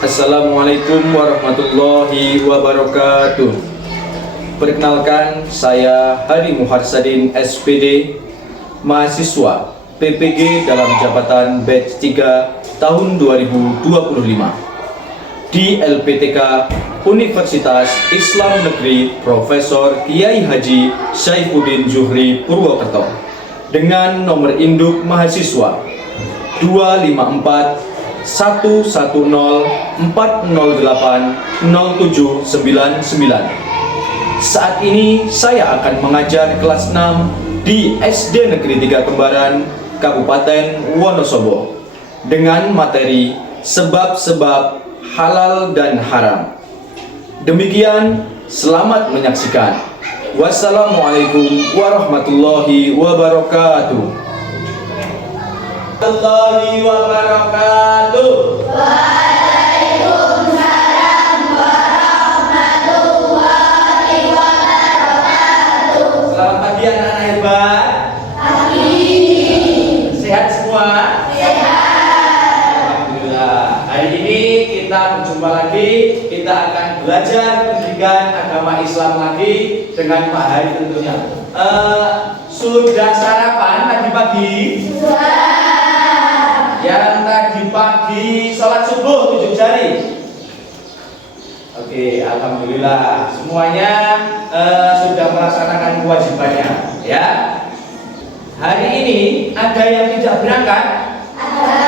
Assalamualaikum warahmatullahi wabarakatuh. Perkenalkan, saya Hari Muharsadin SPD, mahasiswa PPG dalam jabatan batch 3 tahun 2025 di LPTK Universitas Islam Negeri Profesor Kiai Haji Saifuddin Zuhri Purwokerto dengan nomor induk mahasiswa 254 110 408 0799. Saat ini saya akan mengajar kelas 6 di SD Negeri 3 Kembaran, Kabupaten Wonosobo dengan materi sebab-sebab halal dan haram. Demikian, selamat menyaksikan. Wassalamualaikum warahmatullahi wabarakatuh. Warahmatullahi wabarakatuh. Waalaikumsalam warahmatullahi wabarakatuh. Selamat pagi anak-anak hebat. Pagi. Sehat semua? Sehat. Alhamdulillah. Hari ini kita berjumpa lagi. Kita akan belajar pendidikan agama Islam lagi dengan Pak Hari tentunya. Sudah sarapan tadi pagi? Sudah. Yang tadi pagi sholat subuh 7 jari. Oke, alhamdulillah semuanya sudah melaksanakan kewajibannya, ya. Hari ini ada yang tidak berangkat? Ada.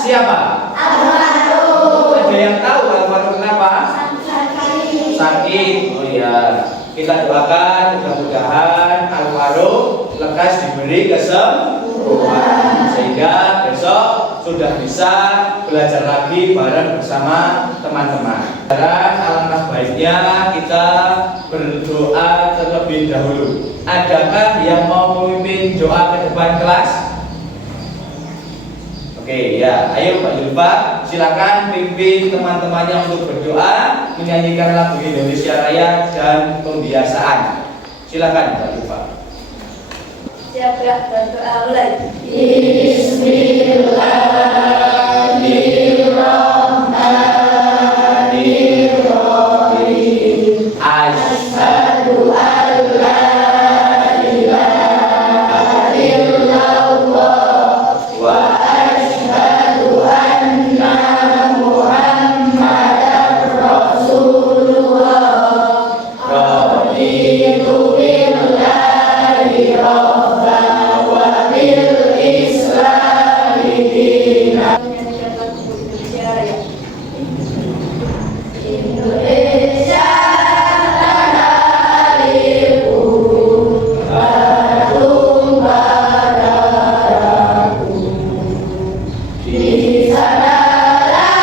Siapa? Almarhum. Ada yang tahu almarhum kenapa? Sakit. Oh iya. Kita doakan mudah-mudahan almarhum lekas diberi kesembuhan sehingga besok sudah bisa belajar lagi bareng bersama teman-teman. Dan alangkah baiknya kita berdoa terlebih dahulu. Adakah yang mau memimpin doa ke depan kelas? Oke, ya, ayo Pak Julfa, silakan pimpin teman-temannya untuk berdoa, menyanyikan lagu Indonesia Raya dan pembiasaan. Silakan Pak Julfa. Siap ya, berdoa mulai. Bismillahirrahmanirrahim. Asyhadu an la ilaha illallah wa asyhadu anna Muhammadar Rasulullah. Raditu billahi rabban wa bil islami dinan. Menyanyikan lagu Indonesia Raya. Indonesia tanah airku, harum darahku. Di sanalah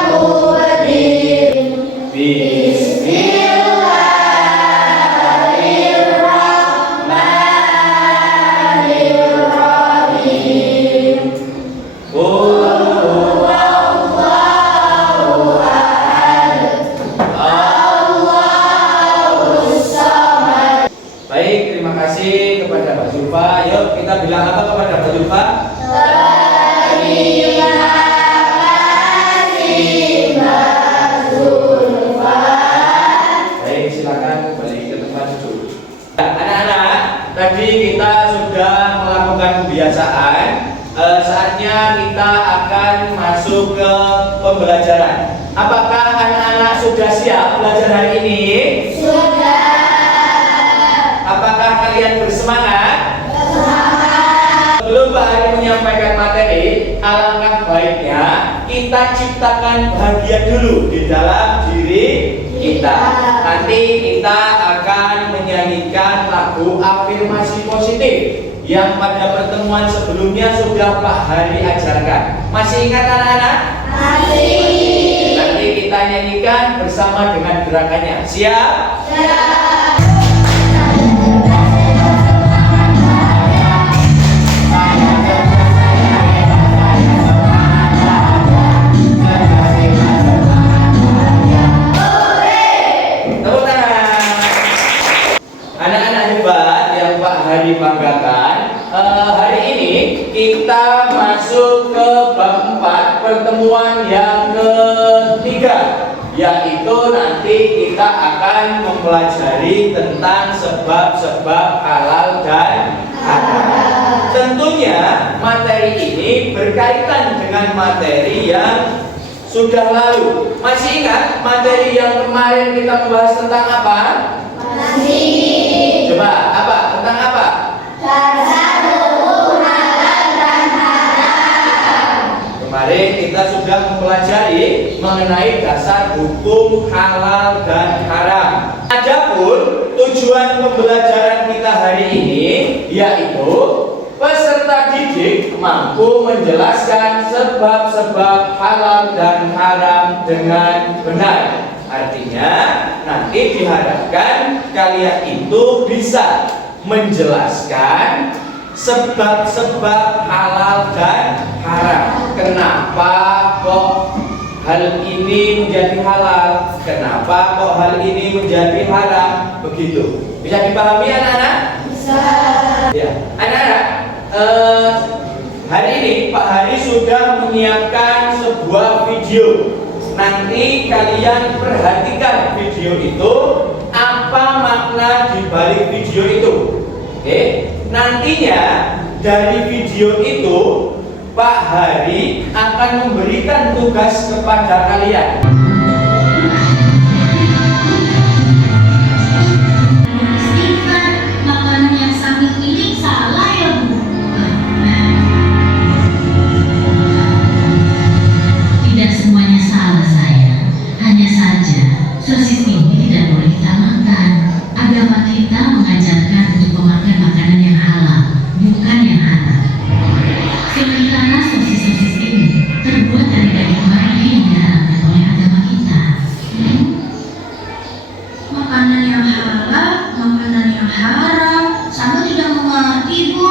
aku berdiri. Bismillahirrahmanirrahim. Baik, terima kasih kepada Pak Zulfa. Yuk kita bilang apa kepada Pak Zulfa? Terima kasih Mbak Zulfa. Baik, silakan kembali ke tempat duduk. Anak-anak, tadi kita sudah melakukan kebiasaan. Saatnya kita akan masuk ke pembelajaran. Apakah anak-anak sudah siap belajar hari ini? Sudah. Apakah kalian bersemangat? Semangat. Sebelum Pak Hari menyampaikan materi, alangkah baiknya kita ciptakan bahagia dulu di dalam diri kita. Nanti kita akan menyanyikan lagu afirmasi positif yang pada pertemuan sebelumnya sudah Pak Hari ajarkan. Masih ingat anak-anak? Masih. Nanti kita nyanyikan bersama dengan gerakannya. Siap? Siap. Tepuk tangan. Anak-anak hebat yang Pak Hari banggakan, hari ini kita masuk ke bab 4 pertemuan yang ketiga, yaitu nanti kita akan mempelajari tentang sebab-sebab halal dan haram. Tentunya materi ini berkaitan dengan materi yang sudah lalu. Masih ingat materi yang kemarin kita membahas tentang apa? Masih. Coba apa? Tentang apa? Dasar hukum halal dan haram. Kemarin kita sudah mempelajari mengenai dasar hukum halal dan haram. Adapun tujuan pembelajaran kita hari ini yaitu peserta didik mampu menjelaskan sebab-sebab halal dan haram dengan benar. Artinya nanti diharapkan kalian itu bisa menjelaskan sebab-sebab halal dan haram. Kenapa kok hal ini menjadi halal? Kenapa kok hal ini menjadi haram? Begitu. Bisa dipahami anak-anak? Bisa. Ya, anak-anak, hari ini Pak Hari sudah menyiapkan sebuah video. Nanti kalian perhatikan video itu, apa makna di balik video itu. Oke, nantinya dari video itu Pak Hari akan memberikan tugas kepada kalian. Makanan yang kami pilih salah ya Bu? Tidak semuanya salah sayang. Hanya saja sosis ini tidak boleh kita makan. Agama kita mengajarkan untuk memakan makanan yang halal, bukan yang haram. Sementara sosis-sosis ini terbuat dari daging babi yang diharamkan oleh agama kita. Makanan yang halal, makanan yang haram, sama tidak mengerti Bu.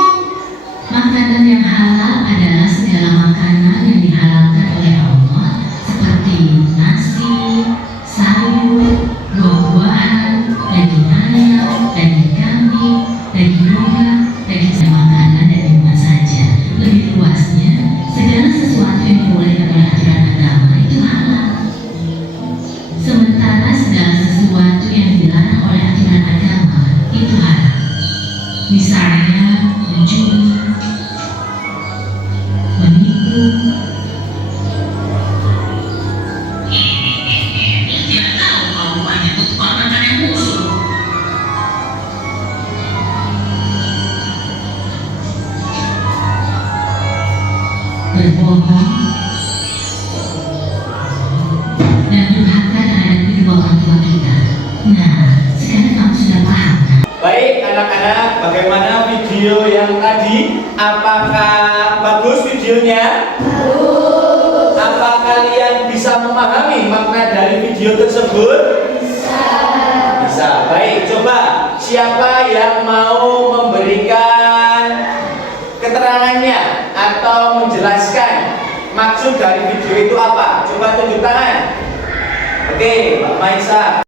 Makanan yang halal adalah segala makanan yang dihalalkan oleh Allah, seperti nasi, sayur, buah-buahan, daging ayam, daging kambing, daging domba, daging makanan dan minuman saja. Lebih luasnya, segala sesuatu yang dibolehkan oleh aturan agama itu halal. Sementara segala sesuatu yang dilarang oleh aturan agama itu haram. Misalnya mencuri, menipu. Tidak tahu kalau banyak tukang makan yang busuk. Berbohong dan durhaka terhadap kedua orang tua kita. Nah, sekarang kamu sudah paham kan? Baik anak-anak, bagaimana video yang tadi? Apakah bagus videonya? Apa kalian bisa memahami makna dari video tersebut? Bisa. Baik, coba siapa yang mau memberikan keterangannya atau menjelaskan maksud dari video itu apa? Coba tunjuk tangan. Oke, Mbak Maisa.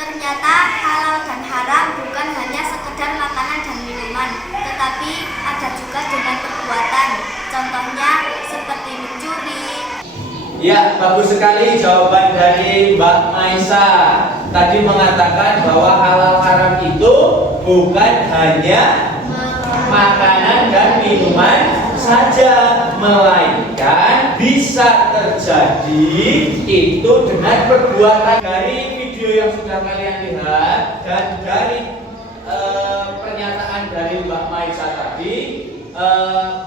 Ternyata halal dan haram bukan hanya sekedar makanan dan minuman, tetapi ada juga dengan perbuatan. Contohnya seperti mencuri. Ya, bagus sekali jawaban dari Mbak Maisa. Tadi mengatakan bahwa halal haram itu bukan hanya makanan dan minuman saja, melainkan bisa terjadi itu dengan perbuatan. Dari video yang sudah kalian lihat dan dari pernyataan dari Mbak Maisa tadi,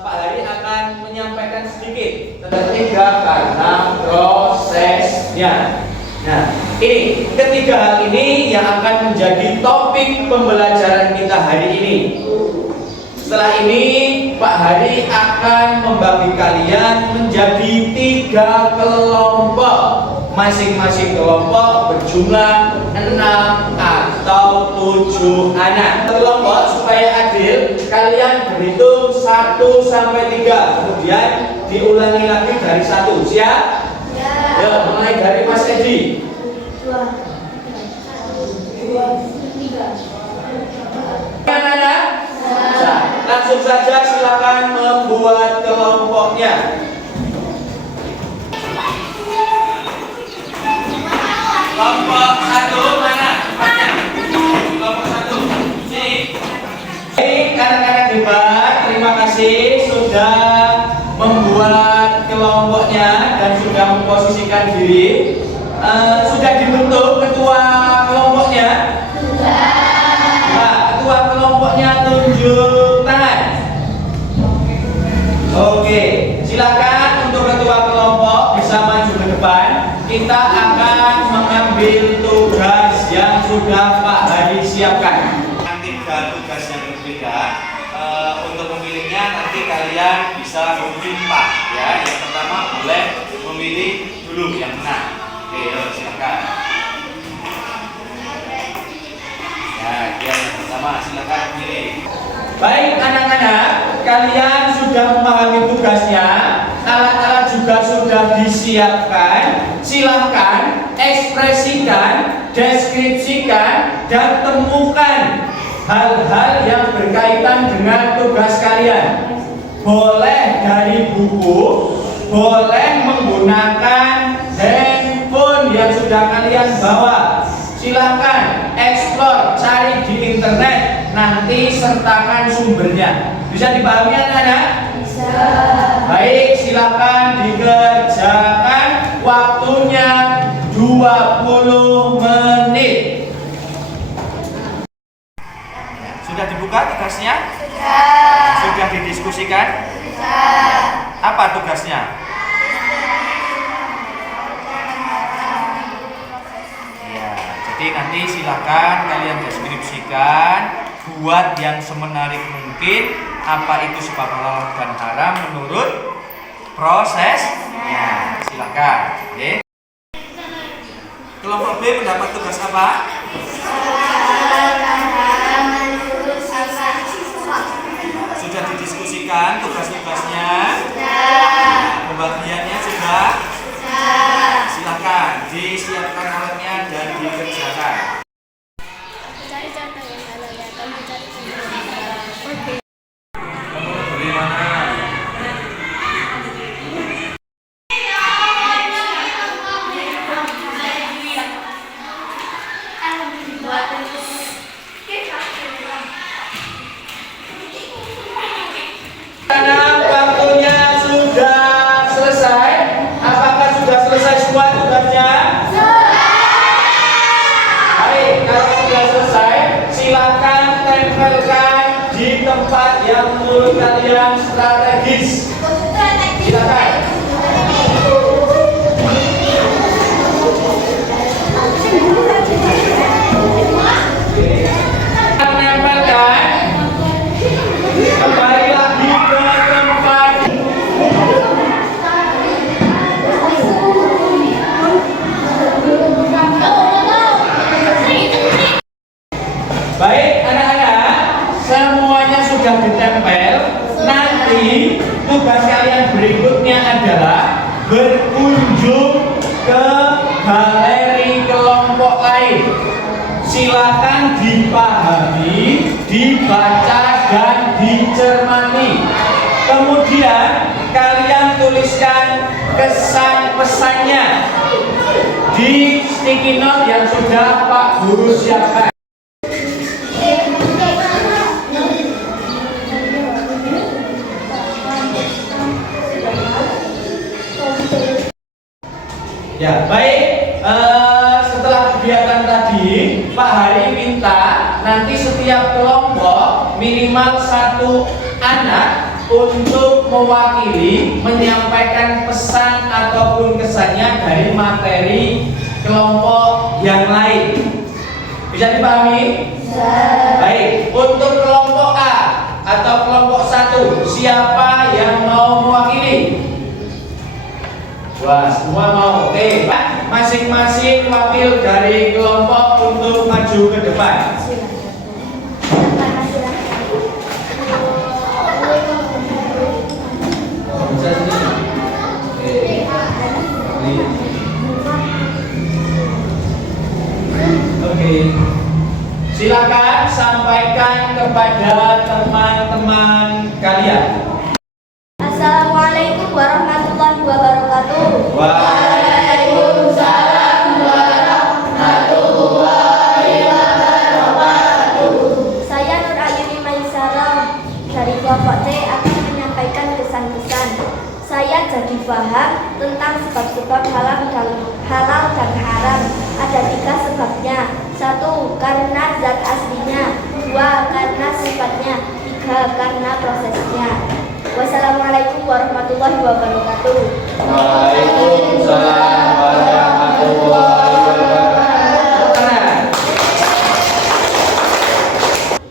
Pak Hari akan menyampaikan sedikit tentang ketiga karena prosesnya. Nah, ini ketiga hal ini yang akan menjadi topik pembelajaran kita hari ini. Setelah ini Pak Hari akan membagi kalian menjadi 3 kelompok. Masing-masing kelompok berjumlah 6 atau 7 anak. Kelompok supaya adil, kalian berhitung 1 sampai 3, kemudian diulangi lagi dari 1. Siap? Ya, mulai dari Mas Edi. 2, 3. Anak-anak, langsung Langsung saja silakan membuat kelompoknya. Kelompok 1 mana? Kelompok 1. Sini. Baik, anak-anak hebat, terima kasih sudah membuat kelompoknya dan sudah memposisikan diri. Sudah dibentuk ketua kelompoknya? Nah, ketua kelompoknya tunjuk tangan. Oke, silakan untuk ketua kelompok bisa maju ke depan. Kita akan mengambil tugas yang sudah Pak Hari siapkan. Tiga tugas yang berbeda. Untuk memilihnya nanti kalian bisa memilih Pak. Ya, yang pertama boleh memilih dulu yang menang. Oke, silakan. Ya, yang pertama silakan pilih. Baik anak-anak, kalian sudah memahami tugasnya. Alat-alat juga sudah disiapkan. Silahkan ekspresikan, deskripsikan, dan temukan hal-hal yang berkaitan dengan tugas kalian. Boleh dari buku, boleh menggunakan handphone yang sudah kalian bawa. Silahkan explore, cari di internet, nanti sertakan sumbernya. Bisa dipahami anak-anak? Bisa. Baik, silahkan dikerjakan. Waktunya 20 menit. Sudah dibuka tugasnya? Sudah. Sudah didiskusikan? Sudah. Apa tugasnya? Jadi nanti silakan kalian deskripsikan, buat yang semenarik mungkin apa itu sebab halal dan haram menurut prosesnya. Silakan. Oke. Kelompok B mendapat tugas apa? Sudah didiskusikan tugas-tugasnya? Pembagiannya sudah? Silakan disiapkan alatnya dan dikerjakan. Cari contoh yang halal ya, kamu cari contoh yang halal. Kamu beli mana? Karena waktunya sudah selesai. Apakah sudah selesai semua tugasnya? Baik, kalau sudah selesai, silakan tempelkan di tempat yang menurut kalian strategis. Silakan. Tempelkan. Kembali lagi ke tempat. Baik anak-anak, semuanya sudah ditempel. Nanti tugas kalian berikutnya adalah berkunjung ke galeri kelompok lain. Silakan dipahami, dibaca, dan dicermati. Kemudian kalian tuliskan kesan pesannya di sticky note yang sudah Pak Guru siapkan. Ya, baik. Setelah kegiatan tadi, Pak Hari minta nanti setiap kelompok minimal 1 anak untuk mewakili menyampaikan pesan ataupun kesannya dari materi kelompok yang lain. Bisa dipahami? Bisa. Baik, untuk kelompok A atau kelompok 1, siapa yang mau mewakili? Wah, semua mau. Oke, Pak. Masing-masing wakil dari kelompok untuk maju ke depan. Oke. Silakan sampaikan kepada teman-teman sekalian. Assalamualaikum warahmatullahi wabarakatuh. Waalaikumsalam warahmatullahi wabarakatuh. Saya Nur Ayuni Maisarah dari kelompok C akan menyampaikan kesan-kesan. Saya jadi paham tentang sebab-sebab halal dan haram. Ada 3 sebabnya. 1. Karena zat aslinya. 2. Karena sifatnya. 3. Karena prosesnya. Wassalamualaikum warahmatullahi wabarakatuh. Waalaikumsalam warahmatullahi wabarakatuh.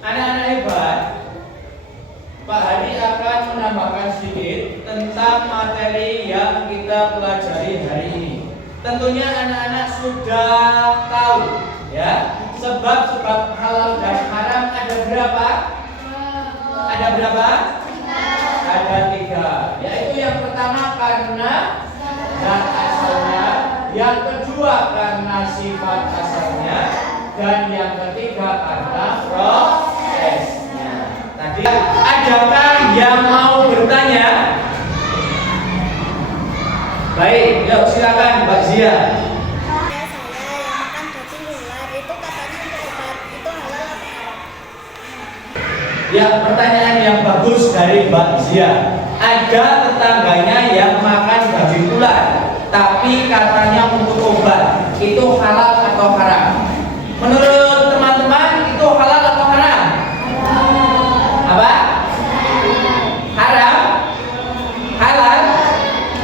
Anak-anak hebat, Pak Hadi akan menambahkan sedikit tentang materi yang kita pelajari hari ini. Tentunya anak-anak sudah tahu ya, sebab-sebab halal dan haram ada berapa? Ada berapa? Ada 3. Yaitu yang pertama karena zat asalnya, yang kedua karena sifat asalnya, dan yang ketiga karena prosesnya. Tadi adakah yang mau bertanya? Baik, yuk silakan Mbak Zia. Saya yang makan daging ular itu katanya untuk obat, itu halal atau haram? Ya, pertanyaan yang bagus dari Mbak Zia. Ada tetangganya yang makan daging ular, tapi katanya untuk obat. Itu halal atau haram? Menurut teman-teman itu halal atau haram? Apa? Haram? Halal?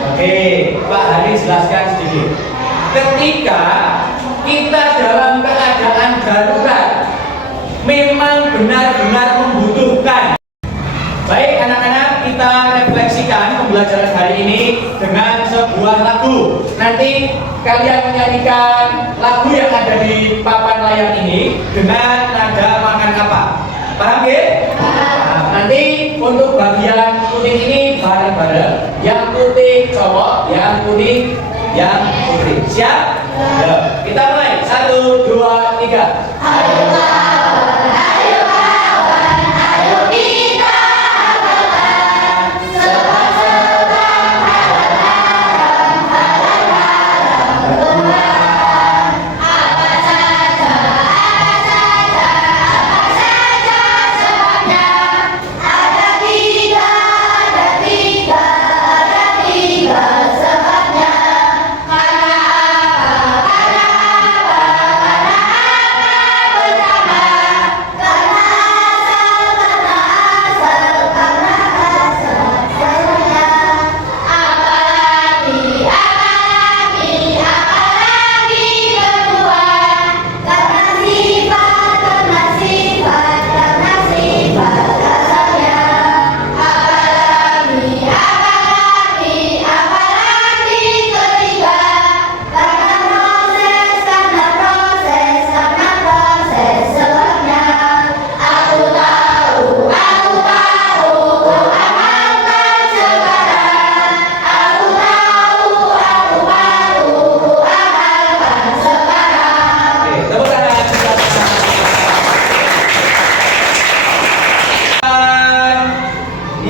Oke, Pak Hari jelaskan sedikit. Ketika kita dalam keadaan darurat, memang benar-benar membutuhkan. Baik anak-anak, kita refleksikan pembelajaran hari ini dengan sebuah lagu. Nanti kalian menyanyikan lagu yang ada di papan layar ini dengan nada makan apa? Paham ya? Nanti untuk bagian kuning ini bareng-bareng. Yang putih cowok, yang kuning yang putri. Siap? Ayo, kita mulai. 1, 2, 3.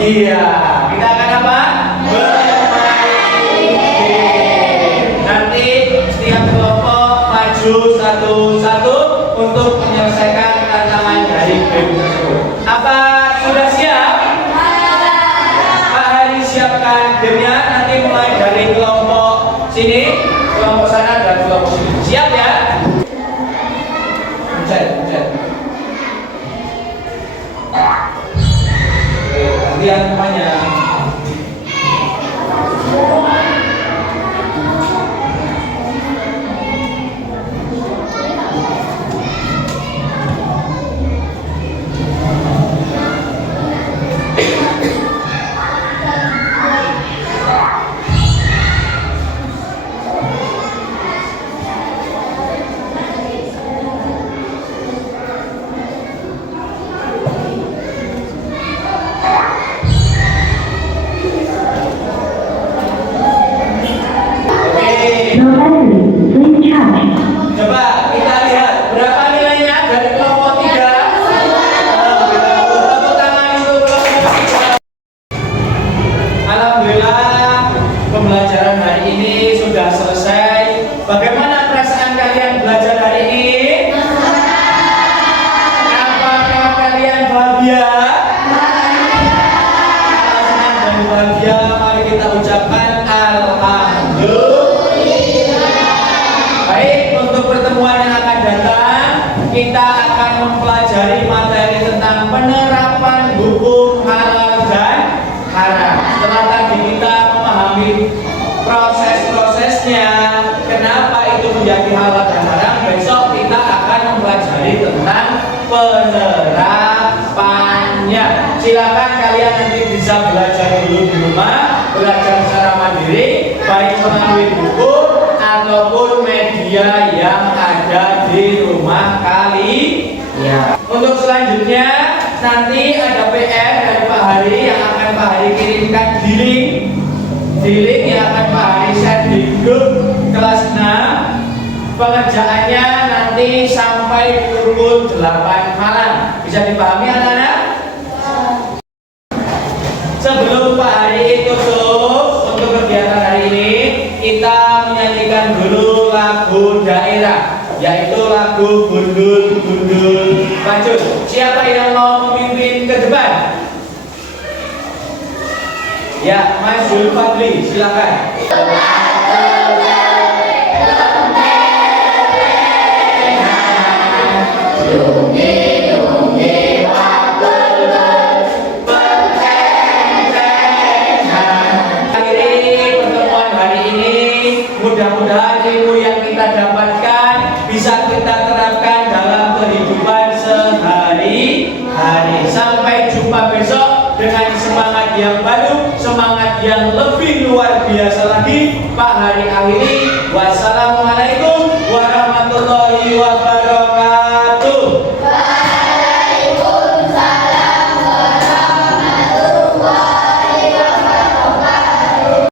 Iya, kita akan apa? Bermain game. Nanti setiap kelompok maju satu-satu untuk menyelesaikan tantangan dari game tersebut. Apa sudah siap? Pak Hari siapkan gamenya. Nanti mulai dari kelompok sini, kelompok sana, dan kelompok sini. Siap ya? Pencet. Gantian semuanya. kita ucapkan alhamdulillah. Baik, untuk pertemuan yang akan datang kita akan mempelajari materi tentang penerapan hukum halal dan haram. Setelah tadi kita memahami proses-prosesnya, kenapa itu menjadi halal dan haram, besok kita akan mempelajari tentang penerapannya. Silakan kalian nanti bisa belajar dulu di rumah, belajar secara mandiri, baik melalui buku ataupun media yang ada di rumah kalian. Untuk selanjutnya nanti ada PR dari Pak Hari yang akan Pak Hari kirimkan di link yang akan Pak Hari share di grup kelas 6. Pengerjaannya nanti sampai pukul 8 malam. Bisa dipahami anak-anak? Sebelum Pak Hari tutup untuk kegiatan hari ini, kita menyanyikan dulu lagu daerah, yaitu lagu Gundul-Gundul Maju. Siapa yang mau memimpin ke depan? Ya, Mas Jul Fadli, silakan. Mudah-mudahan ilmu yang kita dapatkan bisa kita terapkan dalam kehidupan sehari-hari. Sampai jumpa besok dengan semangat yang baru, semangat yang lebih luar biasa lagi. Pak Hari akhiri. Wassalamualaikum.